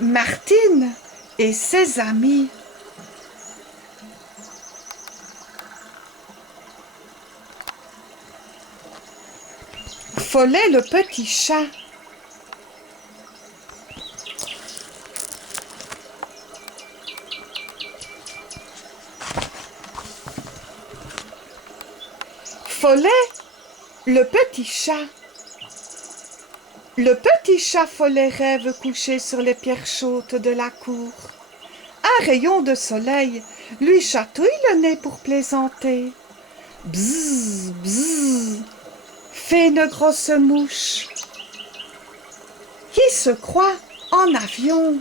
Martine et ses amis. Follet le petit chat. Follet le petit chat. Le petit chat Follet rêve couché sur les pierres chaudes de la cour. Un rayon de soleil lui chatouille le nez pour plaisanter. Bzzz, bzzz, fait une grosse mouche qui se croit en avion.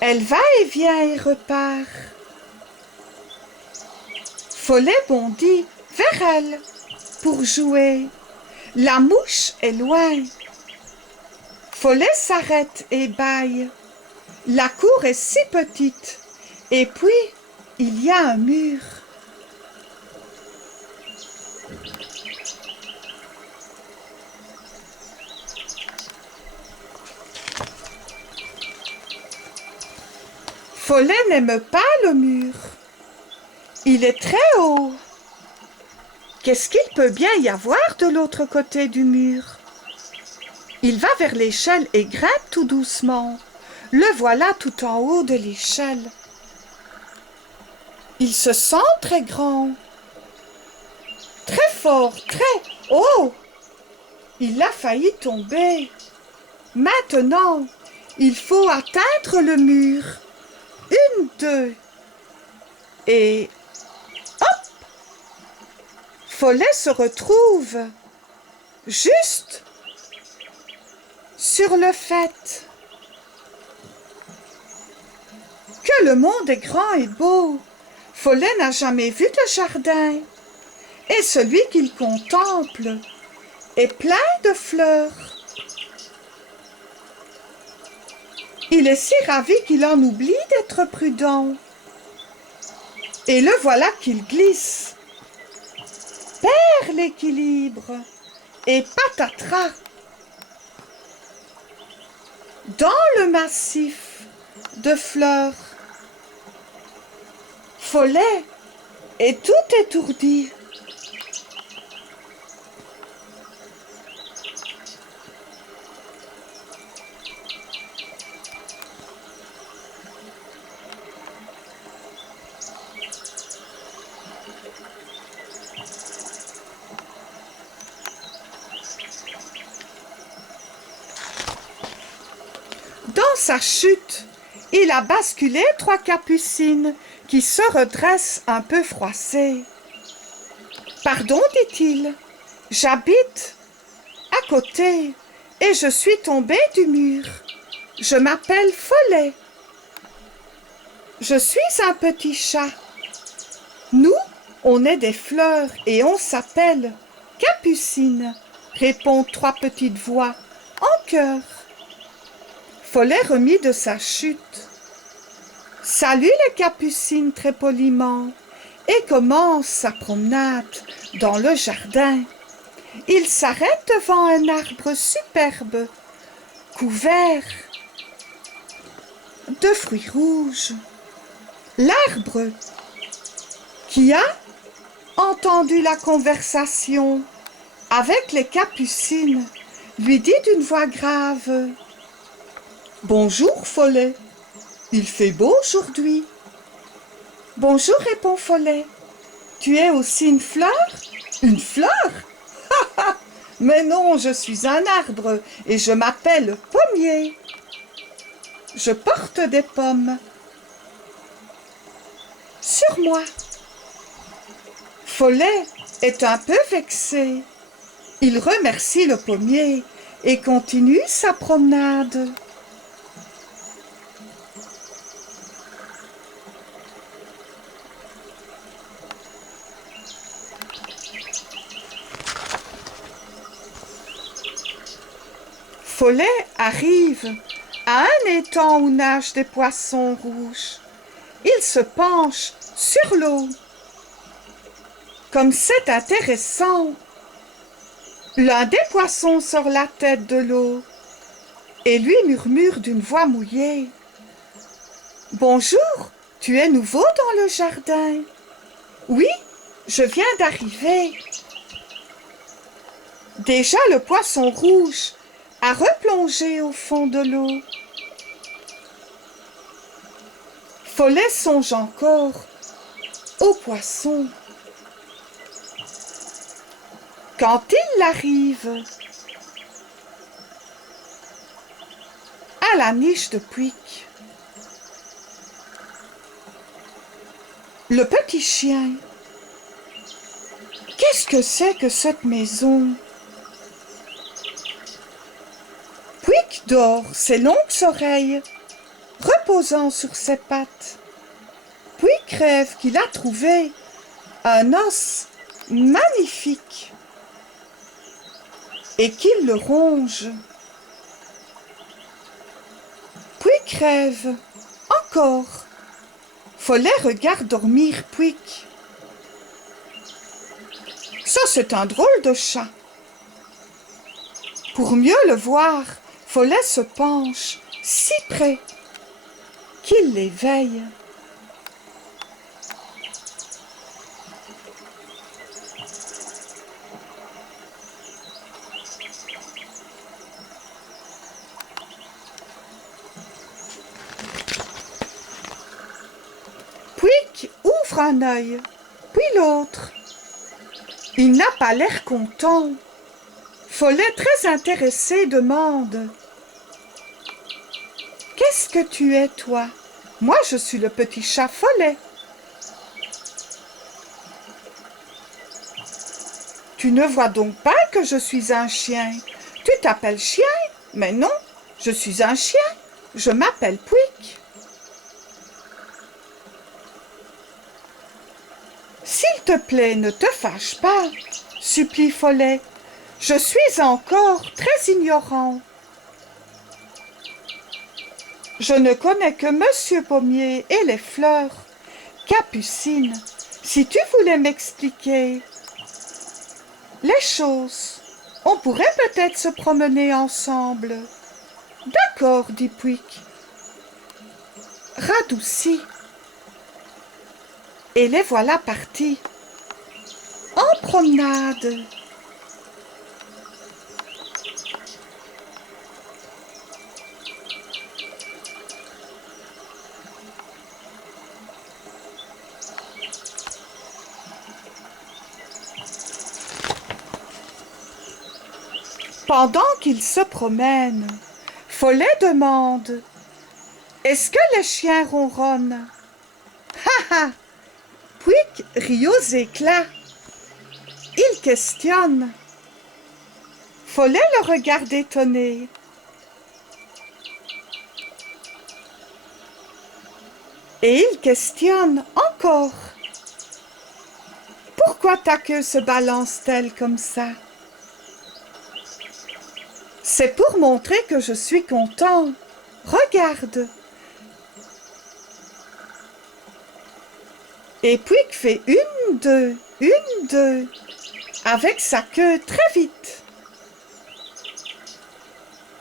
Elle va et vient et repart. Follet bondit vers elle pour jouer. La mouche est loin. Follet s'arrête et bâille. La cour est si petite. Et puis, il y a un mur. Follet n'aime pas le mur. Il est très haut. Qu'est-ce qu'il peut bien y avoir de l'autre côté du mur? Il va vers l'échelle et grimpe tout doucement. Le voilà tout en haut de l'échelle. Il se sent très grand, très fort, très haut. Il a failli tomber. Maintenant, il faut atteindre le mur. 1, 2, et hop! Follet se retrouve juste sur le fait que le monde est grand et beau. Follet n'a jamais vu de jardin, et celui qu'il contemple est plein de fleurs. Il est si ravi qu'il en oublie d'être prudent. Et le voilà qu'il glisse, perd l'équilibre, et patatras, dans le massif de fleurs. Follet est tout étourdi. Dans sa chute, il a basculé 3 capucines qui se redressent un peu froissées. « Pardon, dit-il, j'habite à côté et je suis tombé du mur. Je m'appelle Follet. Je suis un petit chat. Nous, on est des fleurs et on s'appelle Capucine, répondent 3 petites voix en chœur. Follet remit de sa chute. Salue les capucines très poliment et commence sa promenade dans le jardin. Il s'arrête devant un arbre superbe, couvert de fruits rouges. L'arbre, qui a entendu la conversation avec les capucines, lui dit d'une voix grave: « Bonjour, Follet. Il fait beau aujourd'hui. »« Bonjour, répond Follet. Tu es aussi une fleur? »« Une fleur? Mais non, je suis un arbre et je m'appelle Pommier. Je porte des pommes sur moi. » Follet est un peu vexé. Il remercie le pommier et continue sa promenade. Follet arrive à un étang où nagent des poissons rouges. Il se penche sur l'eau. Comme c'est intéressant! L'un des poissons sort la tête de l'eau et lui murmure d'une voix mouillée. Bonjour, tu es nouveau dans le jardin? Oui, je viens d'arriver. Déjà le poisson rouge a replongé au fond de l'eau. Follet songe encore au poisson. Quand il arrive à la niche de Pouic, le petit chien, qu'est-ce que c'est que cette maison? Pouic dort, ses longues oreilles reposant sur ses pattes. Pouic rêve qu'il a trouvé un os magnifique et qu'il le ronge. Pouic rêve encore. Follet regarde dormir Pouic. Ça, c'est un drôle de chat. Pour mieux le voir, Follet se penche si près qu'il l'éveille. Pouic ouvre un œil, puis l'autre. Il n'a pas l'air content. Follet, très intéressé, demande: « Qu'est-ce que tu es, toi? Moi, je suis le petit chat Follet. » Tu ne vois donc pas que je suis un chien? Tu t'appelles chien? Mais non, je suis un chien. Je m'appelle Pouic. S'il te plaît, ne te fâche pas, supplie Follet. Je suis encore très ignorant. Je ne connais que Monsieur Pommier et les fleurs. Capucine, si tu voulais m'expliquer les choses, on pourrait peut-être se promener ensemble. D'accord, dit Pouic, radouci. Et les voilà partis en promenade. Pendant qu'ils se promènent, Follet demande: « Est-ce que les chiens ronronnent? » Ha ha! Pouic rit aux éclats. Il questionne. Follet le regarde étonné. Et il questionne encore. Pourquoi ta queue se balance-t-elle comme ça? C'est pour montrer que je suis content. Regarde. Et Pouic fait une, deux, avec sa queue très vite.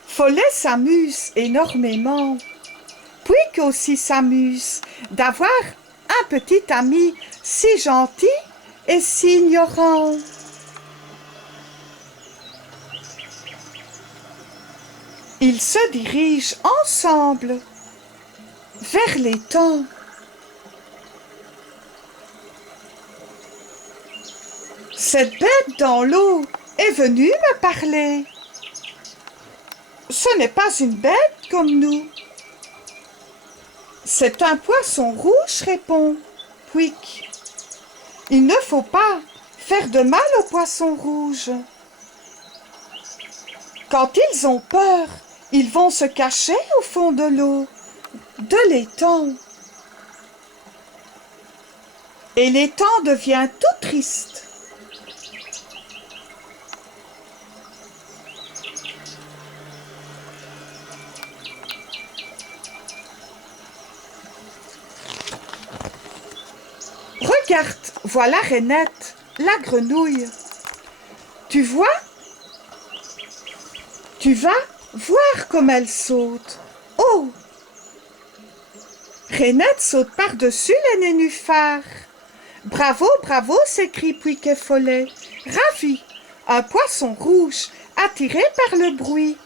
Follet s'amuse énormément. Pouic aussi s'amuse d'avoir un petit ami si gentil et si ignorant. Ils se dirigent ensemble vers l'étang. Cette bête dans l'eau est venue me parler. Ce n'est pas une bête comme nous. C'est un poisson rouge, répond Pouic. Il ne faut pas faire de mal aux poissons rouges. Quand ils ont peur, ils vont se cacher au fond de l'eau, de l'étang. Et l'étang devient tout triste. Regarde, voilà Rainette, la grenouille. Tu vois? Tu vas Voir comme elle saute. Oh! Rainette saute par-dessus les nénuphars. Bravo, bravo, s'écrie Pouic et Follet, ravi. Un poisson rouge, attiré par le bruit,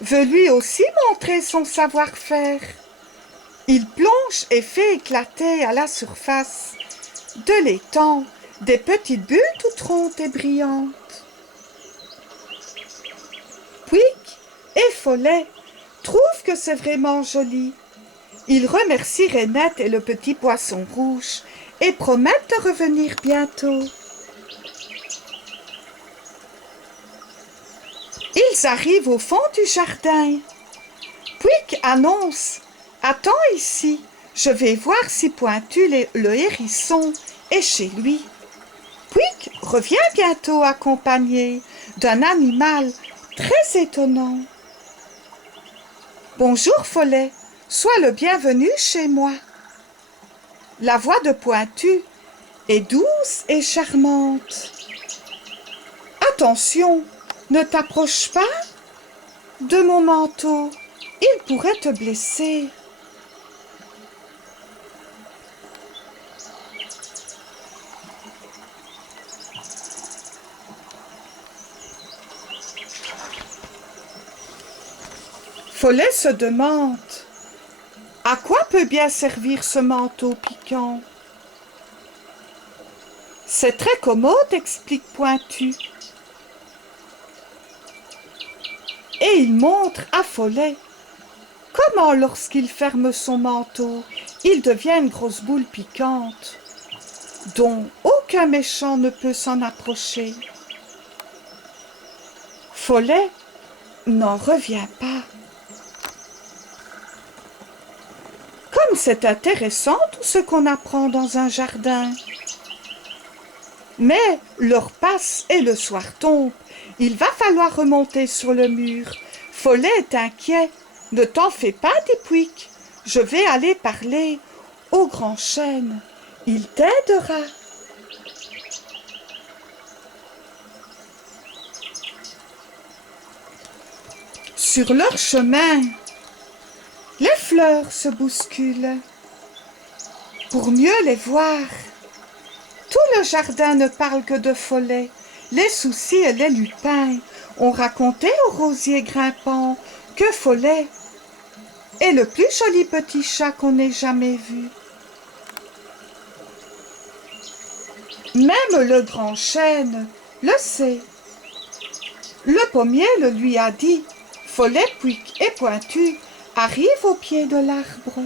veut lui aussi montrer son savoir-faire. Il plonge et fait éclater à la surface de l'étang des petites bulles toutes rondes et brillantes. Pouic et Follet trouvent que c'est vraiment joli. Ils remercient Rainette et le petit poisson rouge et promettent de revenir bientôt. Ils arrivent au fond du jardin. Pouic annonce « Attends ici, je vais voir si Pointu le hérisson est chez lui. » Pouic revient bientôt accompagné d'un animal très étonnant. « Bonjour Follet, sois le bienvenu chez moi. » La voix de Pointu est douce et charmante. « Attention, ne t'approche pas de mon manteau, il pourrait te blesser. » Follet se demande « À quoi peut bien servir ce manteau piquant ?»« C'est très commode, explique Pointu. Et il montre à Follet comment, lorsqu'il ferme son manteau, il devient une grosse boule piquante, dont aucun méchant ne peut s'en approcher. Follet n'en revient pas. Comme c'est intéressant tout ce qu'on apprend dans un jardin. Mais l'heure passe et le soir tombe. Il va falloir remonter sur le mur. Follet est inquiet. « Ne t'en fais pas, dit Pouic. Je vais aller parler au grand chêne. Il t'aidera. » Sur leur chemin, les fleurs se bousculent. Pour mieux les voir, tout le jardin ne parle que de Follet. Les soucis et les lupins ont raconté aux rosiers grimpants que Follet est le plus joli petit chat qu'on ait jamais vu. Même le grand chêne le sait. Le pommier le lui a dit. Follet, Pouic et Pointu arrivent au pied de l'arbre.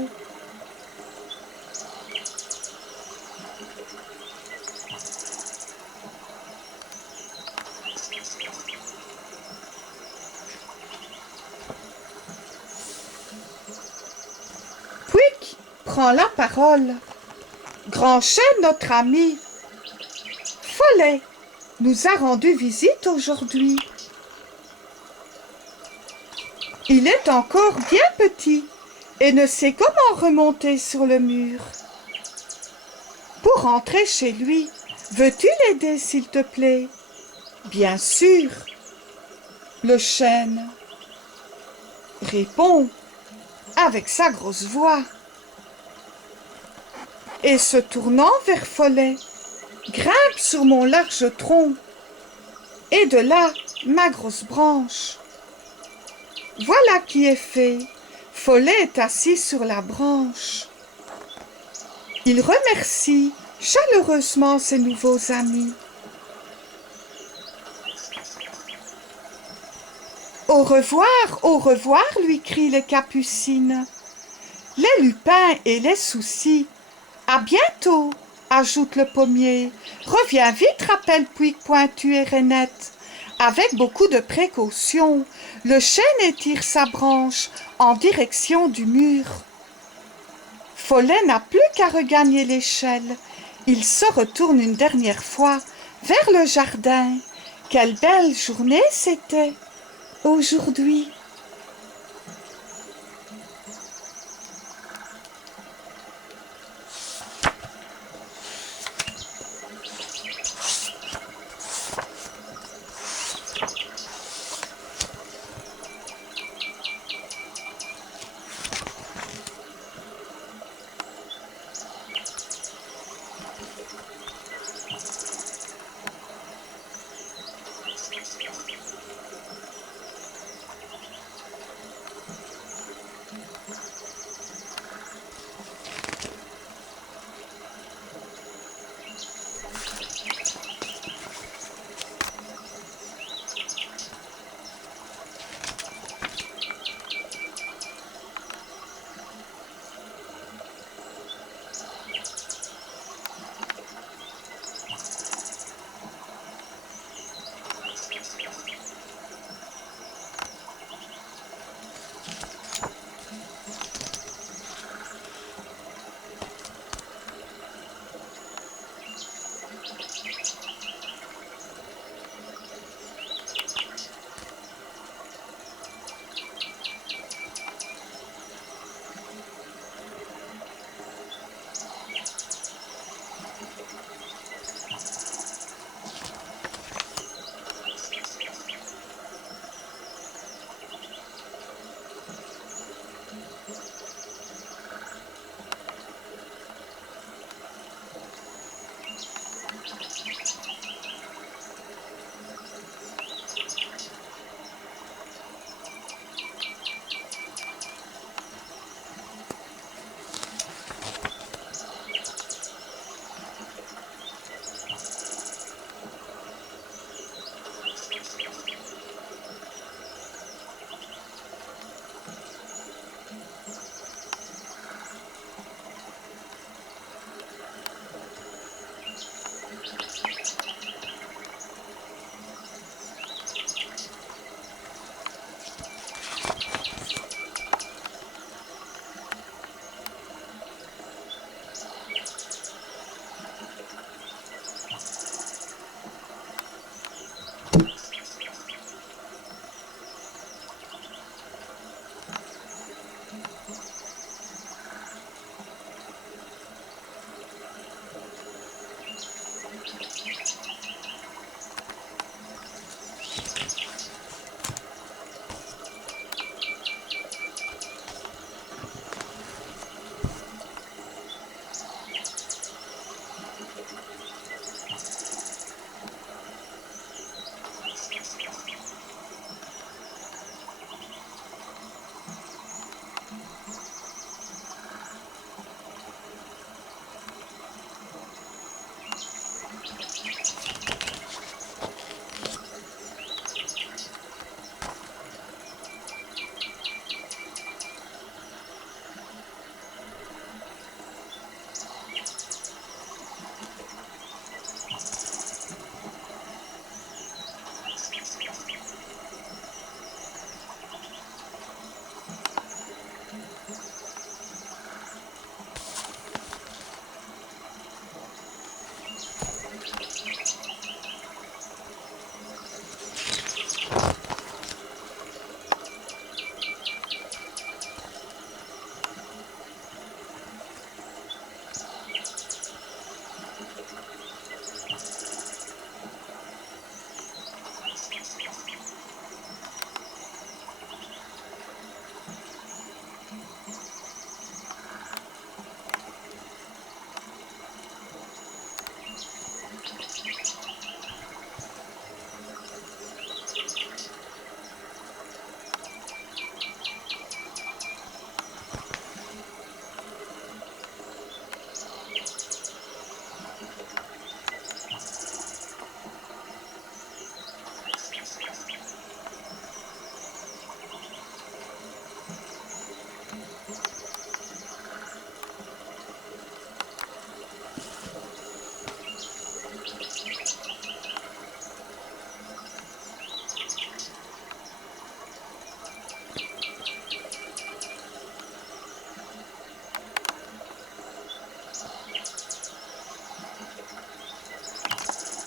Pouic prend la parole. Grand chêne, notre ami. Follet nous a rendu visite aujourd'hui. Il est encore bien petit et ne sait comment remonter sur le mur. Pour rentrer chez lui, veux-tu l'aider, s'il te plaît? Bien sûr. Le chêne répond avec sa grosse voix et se tournant vers Follet, grimpe sur mon large tronc et de là ma grosse branche. Voilà qui est fait. Follet est assis sur la branche. Il remercie chaleureusement ses nouveaux amis. Au revoir, lui crient les capucines. Les lupins et les soucis. À bientôt, ajoute le pommier. Reviens vite, rappelle Pouic, Pointu et Rainette. Avec beaucoup de précaution, le chêne étire sa branche en direction du mur. Follet n'a plus qu'à regagner l'échelle. Il se retourne une dernière fois vers le jardin. Quelle belle journée c'était aujourd'hui!